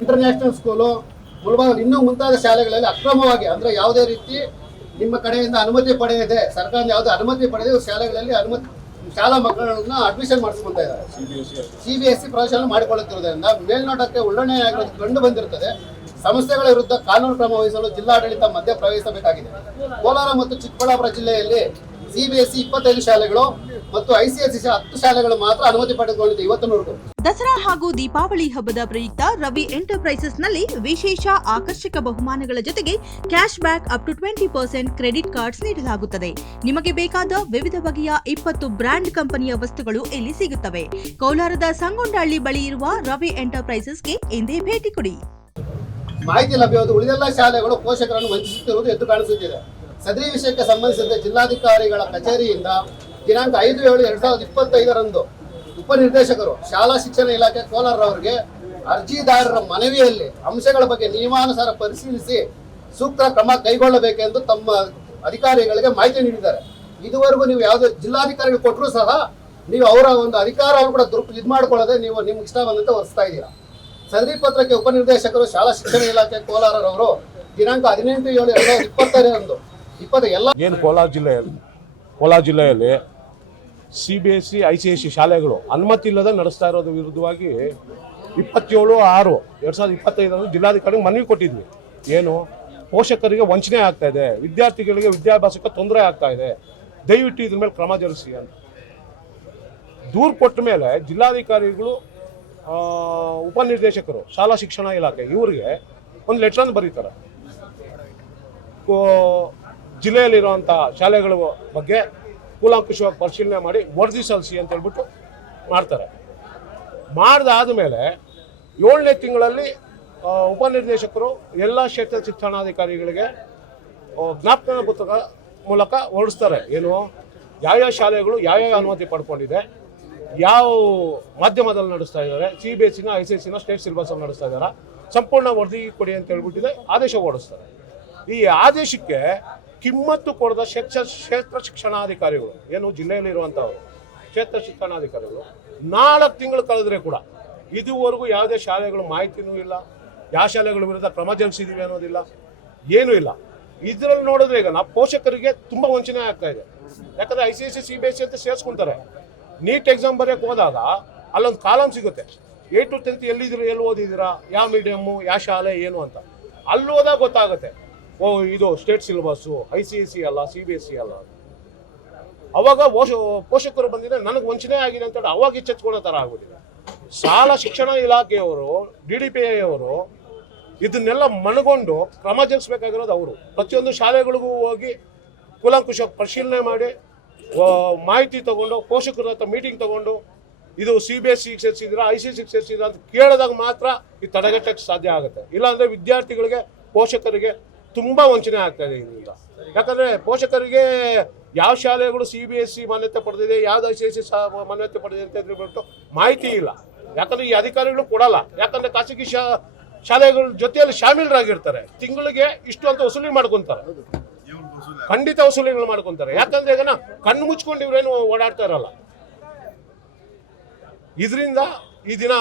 International school Mulbagal ಇನ್ನೂ ಮುಂತಾದ ಶಾಲೆಗಳಲ್ಲಿ ಅಕ್ರಮವಾಗಿ, ಅಂದ್ರೆ ಯಾವುದೇ ರೀತಿ ನಿಮ್ಮ ಕಡೆಯಿಂದ ಅನುಮತಿ ಪಡೆಯದೆ ಸರ್ಕಾರದ ಯಾವುದೇ ಅನುಮತಿ ಪಡೆಯದೆ ಶಾಲೆಗಳಲ್ಲಿ ಅನುಮತಿ ಶಾಲಾ ಮಕ್ಕಳನ್ನ ಅಡ್ಮಿಷನ್ ಮಾಡಿಸ್ಕೊಂತ ಇದ್ದಾರೆ. ಸಿ ಬಿ ಎಸ್ ಸಿ ಪ್ರವೇಶನ ಮಾಡಿಕೊಳ್ಳುತ್ತಿರುವುದರಿಂದ ಮೇಲ್ನೋಟಕ್ಕೆ ಉಲ್ಲಣೆ ಆಗಿರೋದು ಕಂಡು ಬಂದಿರುತ್ತದೆ. ಸಂಸ್ಥೆಗಳ ವಿರುದ್ಧ ಕಾನೂನು ಕ್ರಮ ವಹಿಸಲು ಜಿಲ್ಲಾಡಳಿತ ಮಧ್ಯ ಪ್ರವೇಶಿಸಬೇಕಾಗಿದೆ ಕೋಲಾರ ಮತ್ತು ಚಿಕ್ಕಬಳ್ಳಾಪುರ ಜಿಲ್ಲೆಯಲ್ಲಿ ಸಿಬಿಎಸ್ಇ ಇಪ್ಪತ್ತೈದು ಶಾಲೆಗಳು ಮತ್ತು ಐಸಿಎಸ್ಸಿ ಹತ್ತು ಶಾಲೆಗಳು ಮಾತ್ರ ಅನುಮತಿ ಪಡೆದುಕೊಂಡಿದೆ ಇವತ್ತಿನವರೆಗೂ ದಸರಾ ಹಾಗೂ ದೀಪಾವಳಿ ಹಬ್ಬದ ಪ್ರಯುಕ್ತ ರವಿ ಎಂಟರ್ಪ್ರೈಸಸ್ನಲ್ಲಿ ವಿಶೇಷ ಆಕರ್ಷಕ ಬಹುಮಾನಗಳ ಜೊತೆಗೆ cash back up to twenty percent credit cards ನೀಡಲಾಗುತ್ತದೆ. ನಿಮಗೆ ಬೇಕಾದ ವಿವಿಧ ಬಗೆಯ ಇಪ್ಪತ್ತು ಬ್ರ್ಯಾಂಡ್ ಕಂಪನಿಯ ವಸ್ತುಗಳು ಇಲ್ಲಿ ಸಿಗುತ್ತವೆ. ಕೋಲಾರದ ಸಂಗೊಂಡಹಳ್ಳಿ ಬಳಿ ಇರುವ ರವಿ ಎಂಟರ್ಪ್ರೈಸಸ್ಗೆ ಎಂದೇ ಭೇಟಿ ಕೊಡಿ. ಮಾಹಿತಿ ಲಭ್ಯವಾದ ಉಳಿದೆಲ್ಲ ಶಾಲೆಗಳು ಪೋಷಕರನ್ನು ವಂಚಿಸುತ್ತಿರುವುದು ಎದ್ದು ಕಾಣಿಸುತ್ತಿದೆ. ಸದರಿ ವಿಷಯಕ್ಕೆ ಸಂಬಂಧಿಸಿದಂತೆ ಜಿಲ್ಲಾಧಿಕಾರಿಗಳ ಕಚೇರಿಯಿಂದ ದಿನಾಂಕ ಐದು ಏಳು ಎರಡ್ ಸಾವಿರದ ಇಪ್ಪತ್ತೈದರಂದು ಉಪನಿರ್ದೇಶಕರು ಶಾಲಾ ಶಿಕ್ಷಣ ಇಲಾಖೆ ಕೋಲಾರವರಿಗೆ ಅರ್ಜಿದಾರರ ಮನವಿಯಲ್ಲಿ ಅಂಶಗಳ ಬಗ್ಗೆ ನಿಯಮಾನುಸಾರ ಪರಿಶೀಲಿಸಿ ಸೂಕ್ತ ಕ್ರಮ ಕೈಗೊಳ್ಳಬೇಕೆಂದು ತಮ್ಮ ಅಧಿಕಾರಿಗಳಿಗೆ ಮಾಹಿತಿ ನೀಡಿದ್ದಾರೆ. ಇದುವರೆಗೂ ನೀವು ಯಾವುದೇ ಜಿಲ್ಲಾಧಿಕಾರಿಗಳು ಕೊಟ್ಟರು ಸಹ ನೀವು ಅವರ ಒಂದು ಅಧಿಕಾರವನ್ನು ಕೂಡ ದುರ್ಪ ಇದು ಮಾಡ್ಕೊಳ್ಳದೆ ನೀವು ನಿಮ್ಗೆ ಇಷ್ಟ ಬಂದಂತೆ ಹೊರಿಸ್ತಾ ಇದ್ದೀರಾ? ಸದರಿ ಪತ್ರಕ್ಕೆ ಉಪನಿರ್ದೇಶಕರು, ಶಾಲಾ ಶಿಕ್ಷಣ ಇಲಾಖೆ ಕೋಲಾರರವರು ದಿನಾಂಕ ಹದಿನೆಂಟು ಏಳು ಎರಡು ಸಾವಿರದ ಇಪ್ಪತ್ತೈದರಂದು ಏನು ಕೋಲಾರ ಜಿಲ್ಲೆಯಲ್ಲಿ? ಕೋಲಾರ ಜಿಲ್ಲೆಯಲ್ಲಿ C B S C I C S C ಶಾಲೆಗಳು ಅನುಮತಿ ಇಲ್ಲದೆ ನಡೆಸ್ತಾ ಇರೋದ್ರ ವಿರುದ್ಧವಾಗಿ ಇಪ್ಪತ್ತೇಳು, ಆರು, ಎರಡು ಸಾವಿರದ ಇಪ್ಪತ್ತೈದರಂದು ಜಿಲ್ಲಾಧಿಕಾರಿಗೆ ಮನವಿ ಕೊಟ್ಟಿದ್ವಿ. ಏನು? ಪೋಷಕರಿಗೆ ವಂಚನೆ ಆಗ್ತಾ ಇದೆ. ವಿದ್ಯಾರ್ಥಿಗಳಿಗೆ ವಿದ್ಯಾಭ್ಯಾಸಕ್ಕೆ ತೊಂದರೆ ಆಗ್ತಾ ಇದೆ. ದಯವಿಟ್ಟು ಇದ್ರ ಮೇಲೆ ಕ್ರಮ ಜರುಗಿಸಿ ಅಂತ. ದೂರು ಕೊಟ್ಟ ಮೇಲೆ ಜಿಲ್ಲಾಧಿಕಾರಿಗಳು ಉಪನಿರ್ದೇಶಕರು, ಶಾಲಾ ಶಿಕ್ಷಣ ಇಲಾಖೆ, ಇವರಿಗೆ ಒಂದು ಲೆಟ್ರನ್ನು ಬರೀತಾರೆ. ಜಿಲ್ಲೆಯಲ್ಲಿರುವಂಥ ಶಾಲೆಗಳ ಬಗ್ಗೆ ಕೂಲಾಂಕುಷವಾಗಿ ಪರಿಶೀಲನೆ ಮಾಡಿ ವರದಿ ಸಲ್ಲಿಸಿ ಅಂತ ಹೇಳ್ಬಿಟ್ಟು ಮಾಡ್ತಾರೆ. ಮಾಡಿದಾದ ಮೇಲೆ ಏಳನೇ ತಿಂಗಳಲ್ಲಿ ಉಪನಿರ್ದೇಶಕರು ಎಲ್ಲ ಕ್ಷೇತ್ರ ಶಿಕ್ಷಣಾಧಿಕಾರಿಗಳಿಗೆ ಜ್ಞಾಪನ ಪುಸ್ತಕ ಮೂಲಕ ಹೊರಡಿಸ್ತಾರೆ. ಏನು? ಯಾವ್ಯಾವ ಶಾಲೆಗಳು ಯಾವ್ಯಾವ ಅನುಮತಿ ಪಡ್ಕೊಂಡಿದೆ, ಯಾವ ಮಾಧ್ಯಮದಲ್ಲಿ ನಡೆಸ್ತಾ ಇದ್ದಾರೆ ಸಿ ಬಿ ಎಸ್ ಸಿನ ಐ ಸಿ ಎಸ್ ಸಿನ ಸ್ಟೇಟ್ ಸಿಲೆಬಸಲ್ಲಿ ನಡೆಸ್ತಾ ಇದ್ದಾರೆ, ಸಂಪೂರ್ಣ ವರದಿ ಕೊಡಿ ಅಂತ ಹೇಳ್ಬಿಟ್ಟಿದೆ, ಆದೇಶ ಹೊರಡಿಸ್ತಾರೆ. ಈ ಆದೇಶಕ್ಕೆ ಕಿಮ್ಮತ್ತು ಕೊಡದ ಶಿಕ್ಷ, ಕ್ಷೇತ್ರ ಶಿಕ್ಷಣಾಧಿಕಾರಿಗಳು. ಏನು ಜಿಲ್ಲೆಯಲ್ಲಿರುವಂಥವ್ರು ಕ್ಷೇತ್ರ ಶಿಕ್ಷಣಾಧಿಕಾರಿಗಳು. ನಾಲ್ಕು ತಿಂಗಳು ಕಳೆದ್ರೆ ಕೂಡ ಇದುವರೆಗೂ ಯಾವುದೇ ಶಾಲೆಗಳು ಮಾಹಿತಿನೂ ಇಲ್ಲ, ಯಾವ ಶಾಲೆಗಳ ವಿರುದ್ಧ ಕ್ರಮ ಜರುಗಿಸಿದೀವಿ ಅನ್ನೋದಿಲ್ಲ, ಏನೂ ಇಲ್ಲ. ಇದರಲ್ಲಿ ನೋಡಿದ್ರೆ ಈಗ ನಾವು ಪೋಷಕರಿಗೆ ತುಂಬ ವಂಚನೆ ಆಗ್ತಾ ಇದೆ. ಯಾಕಂದ್ರೆ I C S C C B S C ಅಂತ ಸೇರಿಸ್ಕೊಂತಾರೆ. ನೀಟ್ ಎಕ್ಸಾಮ್ ಬರೆಯೋಕೆ ಹೋದಾಗ ಅಲ್ಲೊಂದು ಕಾಲಮ್ ಸಿಗುತ್ತೆ. ಏಟ್ ಟು ಟೆಂತ್ ಎಲ್ಲಿದ್ದೀರಾ, ಎಲ್ಲಿ ಓದಿದ್ದೀರಾ, ಯಾವ ಮೀಡಿಯಮ್ಮು ಯಾವ ಶಾಲೆ, ಏನು ಅಂತ. ಅಲ್ಲಿ ಹೋದಾಗ ಗೊತ್ತಾಗುತ್ತೆ. ಓ, ಇದು state syllabus I C S C ಅಲ್ಲ ಸಿ ಬಿ ಎಸ್ ಸಿ ಅಲ್ಲ. ಅವಾಗ ಪೋಷ, ಪೋಷಕರು ಬಂದಿದ್ರೆ ನನಗೆ ವಂಚನೆ ಆಗಿದೆ ಅಂತೇಳಿ ಅವಾಗ ಇಚ್ಚೆತ್ಕೊಳ್ಳೋ ಥರ ಆಗೋದಿಲ್ಲ. ಶಾಲಾ ಶಿಕ್ಷಣ ಇಲಾಖೆಯವರು ಡಿ ಡಿ ಪಿ ಅವರು ಇದನ್ನೆಲ್ಲ ಮನಗೊಂಡು ಕ್ರಮ ಜರುಗಿಸ್ಬೇಕಾಗಿರೋದು ಅವರು. ಪ್ರತಿಯೊಂದು ಶಾಲೆಗಳಿಗೂ ಹೋಗಿ ಕುಲಂಕುಶ ಪರಿಶೀಲನೆ ಮಾಡಿ ಮಾಹಿತಿ ತಗೊಂಡು, ಪೋಷಕರ ಹತ್ರ ಮೀಟಿಂಗ್ ತಗೊಂಡು, ಇದು ಸಿ ಬಿ ಎಸ್ ಸಿಗೆ ಸೇರಿಸಿದ್ರೆ ಐ ಸಿ ಸಿಗೆ ಸೇರಿಸಿದ್ರೆ ಅಂತ ಕೇಳಿದಾಗ ಮಾತ್ರ ಈ ತಡೆಗಟ್ಟಕ್ಕೆ ಸಾಧ್ಯ ಆಗುತ್ತೆ. ಇಲ್ಲಾಂದರೆ ವಿದ್ಯಾರ್ಥಿಗಳಿಗೆ, ಪೋಷಕರಿಗೆ ತುಂಬ ವಂಚನೆ ಆಗ್ತಾ ಇದೆ ಇದರಿಂದ. ಯಾಕಂದ್ರೆ ಪೋಷಕರಿಗೆ ಯಾವ ಶಾಲೆಗಳು ಸಿ ಬಿ ಎಸ್ ಸಿ ಮಾನ್ಯತೆ ಪಡೆದಿದೆ, ಯಾವ್ದು ಐ ಸಿ ಎಸ್ ಸಿ ಮಾನ್ಯತೆ ಪಡೆದಿದೆ ಅಂತ ಹೇಳ್ಬಿಟ್ಟು ಮಾಹಿತಿ ಇಲ್ಲ. ಯಾಕಂದ್ರೆ ಈ ಅಧಿಕಾರಿಗಳು ಕೊಡಲ್ಲ. ಯಾಕಂದ್ರೆ ಖಾಸಗಿ ಶಾ, ಶಾಲೆಗಳ ಜೊತೆಯಲ್ಲಿ ಶಾಮೀಲರಾಗಿರ್ತಾರೆ. ತಿಂಗಳಿಗೆ ಇಷ್ಟು ಅಂತ ವಸೂಲಿ ಮಾಡ್ಕೊಂತಾರೆ. ಖಂಡಿತ ವಸೂಲಿಗಳು ಮಾಡ್ಕೊಂತಾರೆ. ಯಾಕಂದ್ರೆ ಈಗ ಕಣ್ಣು ಮುಚ್ಕೊಂಡು ಇವ್ರೇನು ಓಡಾಡ್ತಾ ಇರಲ್ಲ. ಇದರಿಂದ ಈ ದಿನ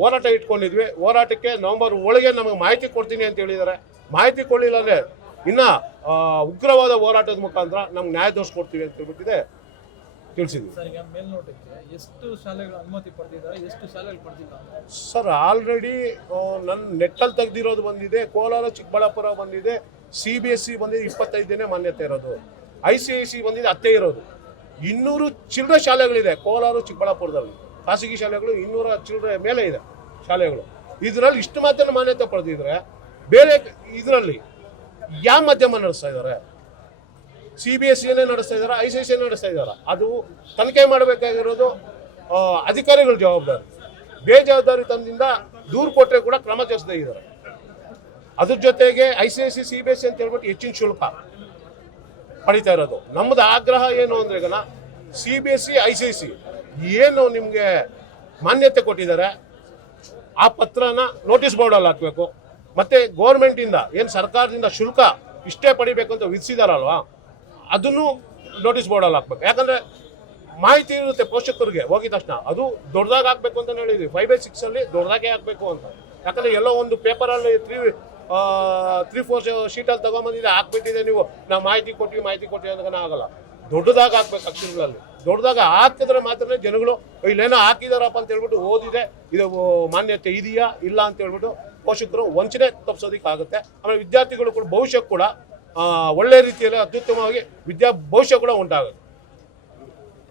ಹೋರಾಟ ಇಟ್ಕೊಂಡಿದ್ವಿ. ಹೋರಾಟಕ್ಕೆ ನವೆಂಬರ್ ಒಳಗೆ ನಮಗೆ ಮಾಹಿತಿ ಕೊಡ್ತೀನಿ ಅಂತ ಹೇಳಿದ್ದಾರೆ. ಮಾಹಿತಿ ಕೊಡಲಿಲ್ಲ ಅಂದರೆ ಇನ್ನು ಉಗ್ರವಾದ ಹೋರಾಟದ ಮುಖಾಂತರ ನಮ್ಗೆ ನ್ಯಾಯ ತೋರಿಸ್ಕೊಡ್ತೀವಿ ಅಂತ ಹೇಳ್ಬಿಟ್ಟಿದೆ. ತಿಳಿಸಿದ್ವಿ. ಸರ್ ಆಲ್ರೆಡಿ ನನ್ನ ನೆಟ್ಟಲ್ಲಿ ತೆಗ್ದಿರೋದು ಬಂದಿದೆ. ಕೋಲಾರ ಚಿಕ್ಕಬಳ್ಳಾಪುರ ಬಂದಿದೆ. ಸಿ ಬಿ ಎಸ್ ಸಿ ಬಂದಿದೆ ಇಪ್ಪತ್ತೈದನೇ ಮಾನ್ಯತೆ ಇರೋದು. ಐ ಸಿ ಐ ಸಿ ಬಂದಿದೆ ಹತ್ತೇ ಇರೋದು. ಇನ್ನೂರು ಚಿಲ್ಲರೆ ಶಾಲೆಗಳಿದೆ ಕೋಲಾರ ಚಿಕ್ಕಬಳ್ಳಾಪುರದಲ್ಲಿ. ಖಾಸಗಿ ಶಾಲೆಗಳು ಇನ್ನೂರ ಚಿಲ್ಡ್ರೆ ಮೇಲೆ ಇದೆ ಶಾಲೆಗಳು. ಇದರಲ್ಲಿ ಇಷ್ಟು ಮಾತ್ರ ಮಾನ್ಯತೆ ಪಡೆದಿದ್ರೆ ಬೇರೆ ಇದರಲ್ಲಿ ಯಾವ ಮಾಧ್ಯಮ ನಡೆಸ್ತಾ ಇದ್ದಾರೆ ಸಿ ಬಿ ಎಸ್ ಸಿನೇ ನಡೆಸ್ತಾ ಇದ್ದಾರೆ ಐ ಸಿ ಐ ನಡೆಸ್ತಾ ಇದ್ದಾರೆ ಅದು ತನಿಖೆ ಮಾಡಬೇಕಾಗಿರೋದು ಅಧಿಕಾರಿಗಳ ಜವಾಬ್ದಾರಿ. ಬೇಜವಾಬ್ದಾರಿ ತಂದಿಂದ ದೂರು ಕೊಟ್ಟರೆ ಕೂಡ ಕ್ರಮ ಜರುಗಿಸದೇ ಇದ್ದಾರೆ ಅದ್ರ ಜೊತೆಗೆ I C I C C B S C ಅಂತ ಹೇಳ್ಬಿಟ್ಟು ಹೆಚ್ಚಿನ ಶುಲ್ಕ ಪಡಿತಾ ಇರೋದು. ನಮ್ಮದು ಆಗ್ರಹ ಏನು ಅಂದ್ರೆ ಈಗ C B S C I C I C ಏನು ನಿಮಗೆ ಮಾನ್ಯತೆ ಕೊಟ್ಟಿದ್ದಾರೆ, ಆ ಪತ್ರನ ನೋಟಿಸ್ ಬೋರ್ಡಲ್ಲಿ ಹಾಕಬೇಕು. ಮತ್ತು ಗೋರ್ಮೆಂಟಿಂದ ಏನು ಸರ್ಕಾರದಿಂದ ಶುಲ್ಕ ಇಷ್ಟೇ ಪಡಿಬೇಕು ಅಂತ ವಿಧಿಸಿದಾರಲ್ವಾ, ಅದನ್ನು ನೋಟಿಸ್ ಬೋರ್ಡಲ್ಲಿ ಹಾಕ್ಬೇಕು. ಯಾಕಂದರೆ ಮಾಹಿತಿ ಇರುತ್ತೆ ಪೋಷಕರಿಗೆ ಹೋಗಿದ ತಕ್ಷಣ, ಅದು ದೊಡ್ಡದಾಗಿ ಹಾಕಬೇಕು ಅಂತ ಹೇಳಿದ್ವಿ. ಫೈವ್ ಬೈ ಸಿಕ್ಸಲ್ಲಿ ದೊಡ್ಡದಾಗೆ ಹಾಕಬೇಕು ಅಂತ. ಯಾಕಂದರೆ ಎಲ್ಲೋ ಒಂದು ಪೇಪರಲ್ಲಿ ತ್ರೀ ತ್ರೀ ಫೋರ್ ಶೀಟಲ್ಲಿ ತೊಗೊಂಬಂದಿದೆ ಹಾಕ್ಬಿಟ್ಟಿದೆ ನೀವು. ನಾವು ಮಾಹಿತಿ ಕೊಟ್ಟಿವಿ ಮಾಹಿತಿ ಕೊಟ್ಟಿವಿ ಅಂತ ಆಗಲ್ಲ. ದೊಡ್ಡದಾಗಿ ಹಾಕ್ಬೇಕು ಅಕ್ಷರಗಳಲ್ಲಿ. ದೊಡ್ಡದಾಗ ಹಾಕಿದ್ರೆ ಮಾತ್ರ ಜನಗಳು ಇಲ್ಲೇನೋ ಹಾಕಿದಾರಪ್ಪ ಅಂತ ಹೇಳ್ಬಿಟ್ಟು ಓದಿದೆ, ಇದು ಮಾನ್ಯತೆ ಇದೆಯಾ, ಇಲ್ಲ ಅಂತ ಹೇಳ್ಬಿಟ್ಟು ಪೋಷಕರು ವಂಚನೆ ತಪ್ಪಿಸೋದಕ್ಕೆ ಆಗುತ್ತೆ. ಆಮೇಲೆ ವಿದ್ಯಾರ್ಥಿಗಳು ಕೂಡ ಭವಿಷ್ಯ ಕೂಡ ಒಳ್ಳೆ ರೀತಿಯಲ್ಲಿ ಅತ್ಯುತ್ತಮವಾಗಿ ವಿದ್ಯಾ ಭವಿಷ್ಯ ಕೂಡ ಉಂಟಾಗುತ್ತೆ.